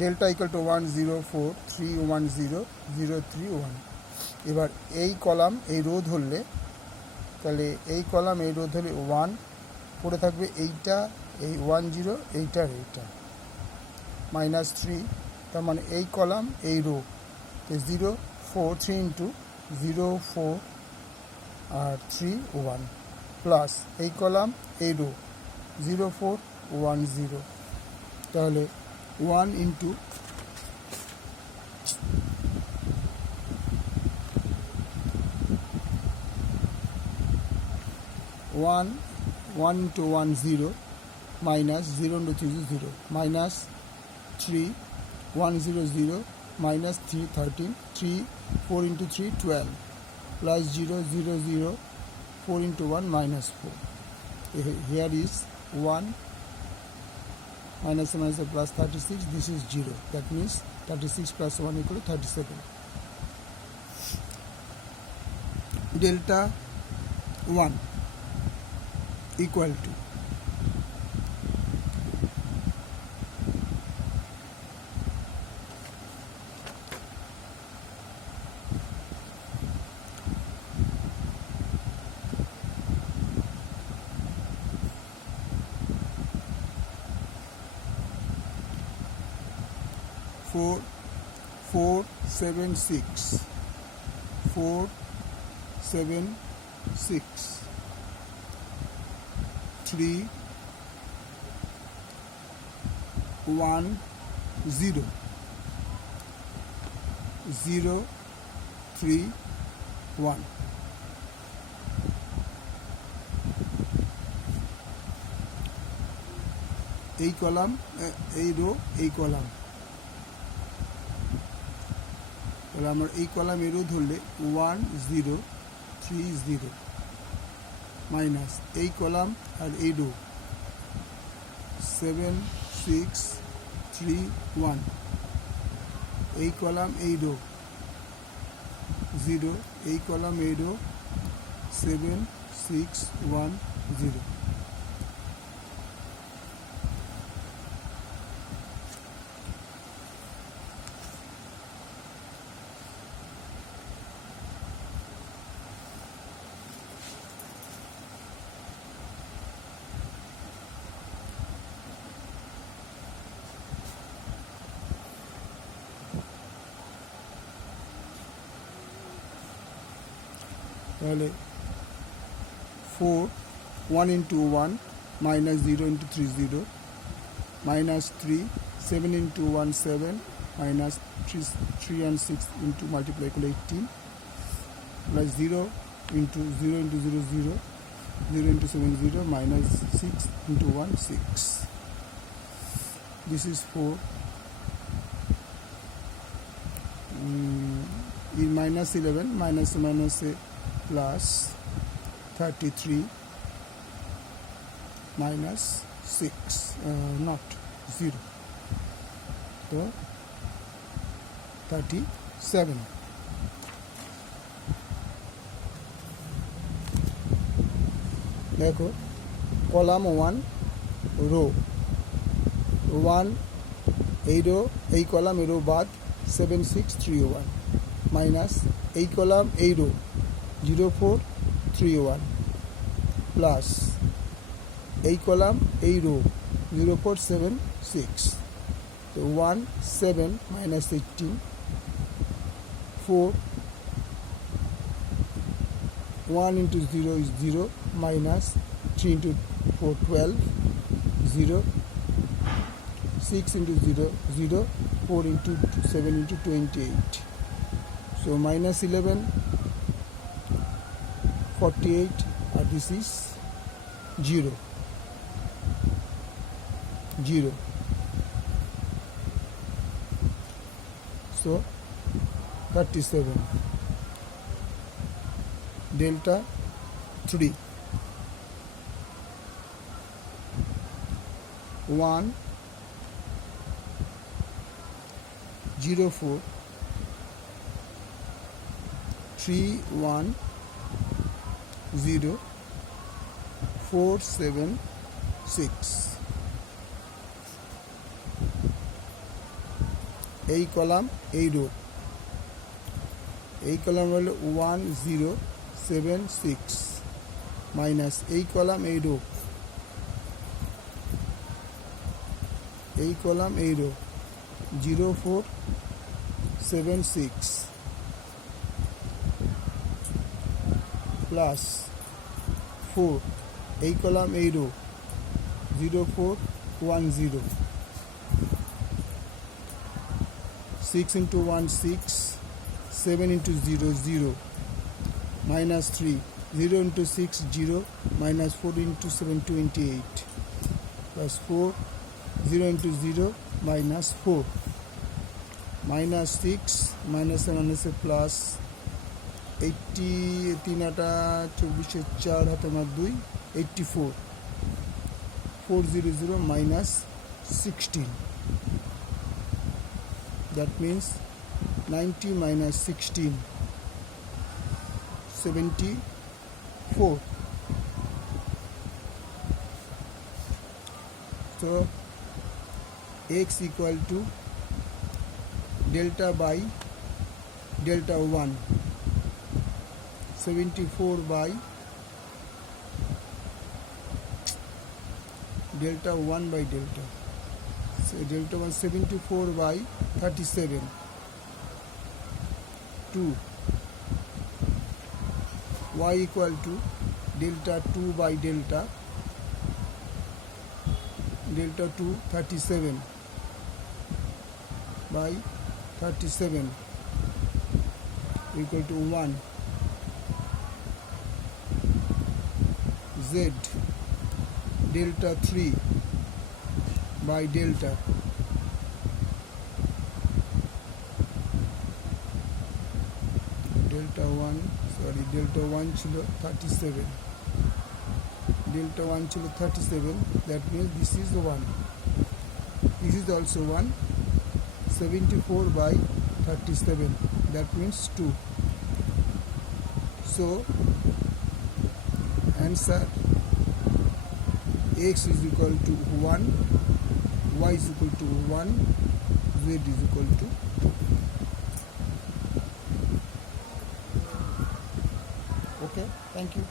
Delta equal to 1 0 4 3 1 0 0 3 1। এবার এই column এই রো ধরলে, তাহলে এই কলাম এই রো ধরলে 1 পড়ে থাকবে, এইটা এই 1 0 এইটার এইটা -3, তার মানে এই কলাম এই রো 0 4 3 ইন্টু 0 4 আর 3 1 প্লাস এই কলাম এই রো 0 4 1 0, তাহলে 1 into 1 into 1 0 minus 0 into 3 is 0 minus 3 1 0 0 minus 3 13 3 4 into 3 12 plus 0 0 0 4 into 1 minus 4. Here is 1 minus minus plus 36. This is 0. That means 36 plus 1 equal to 37. Delta 1 equal to 4 4 7 6 4 7 6 3 1 0 0 3 1। এই column এই rho এই column, তাহলে আমরা এই column এই rho ধরলে 1 0 3 0 minus এই column আর এই রো 7 6 3 1, এই কলাম এই রো 0, এই কলাম এই রো 7 6 1 0। তাহলে 4 1 into 1 minus 0 into 3 0 minus 3 7 into 1 7 minus 3 and 6 into multiply equal 18 plus 0 into 0 into 0 0 0 into 7 0 minus 6 into 1 6. This is 4 in minus 11 minus minus plus 33 minus 6 not 0, so 37. देखो column 1 रो 1 এই rho এই column এই rho বাদ 7 6 3 1 minus এই column এই rho 0 4 3 1 plus এই column এই rho 0 4 7 6, so 1 7 minus 18 4 1 into 0 is 0 minus 3 into 4 12 0 6 into 0 0 4 into 7 into 28, so minus 11 48 and this is 0 0, so 37. Delta 3 1 0 4 3 1 0 4 7 6. এই কলাম এই রো, এই কলাম হলো 1076 মাইনাস এই কলাম এই রো, এই কলাম এই রো 0476 প্লাস 4 এই কলাম এই rho 0410 6 into 1 6 7 into 0 0 minus 3 0 into 6 0 minus 4 into 7 28 plus 4 0 into 0 minus 4 minus 6 minus 7 is a plus 80 3 আটা 24 4 হাতে মার 2 84 400 minus 16, that means 90 minus 16 74. So x equal to delta by delta 1, 74 by delta 1 by delta, so delta 1 74 by 37 2, y equal to delta 2 by delta 2 37 by 37 equal to 1, z delta 3 by delta delta 1 ছিল 37, delta 1 ছিল 37, that means this is 1, this is also 1, 74 by 37, that means 2. So answer x is equal to 1, y is equal to 1, z is equal to 2. Okay, thank you.